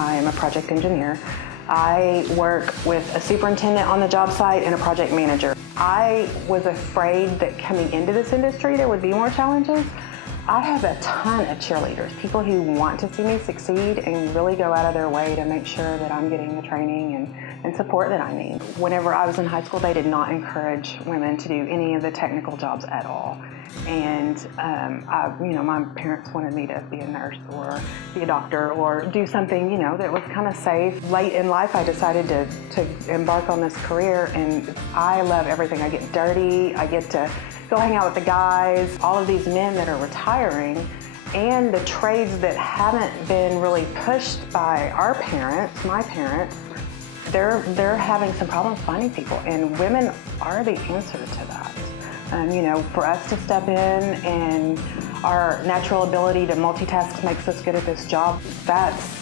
I am a project engineer. I work with a superintendent on the job site and a project manager. I was afraid that coming into this industry there would be more challenges. I have a ton of cheerleaders, people who want to see me succeed and really go out of their way to make sure that I'm getting the training and support that I need. Whenever I was in high school, they did not encourage women to do any of the technical jobs at all. And my parents wanted me to be a nurse or be a doctor or do something, that was kind of safe. Late in life, I decided to embark on this career, and I love everything. I get dirty, I get to go hang out with the guys, all of these men that are retiring, and the trades that haven't been really pushed by our parents, my parents. They're having some problems finding people, and women are the answer to that. For us to step in, and our natural ability to multitask makes us good at this job. That's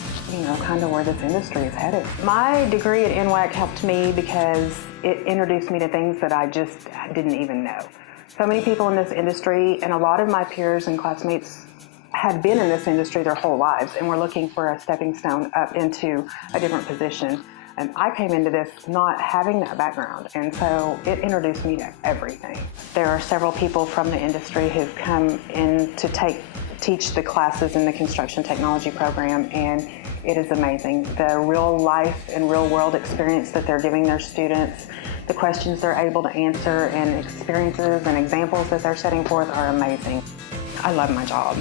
kind of where this industry is headed. My degree at NWAC helped me because it introduced me to things that I just didn't even know. So many people in this industry, and a lot of my peers and classmates had been in this industry their whole lives and were looking for a stepping stone up into a different position. And I came into this not having that background, and so it introduced me to everything. There are several people from the industry who've come in to teach the classes in the construction technology program, and it is amazing. The real life and real world experience that they're giving their students, the questions they're able to answer, and experiences and examples that they're setting forth are amazing. I love my job.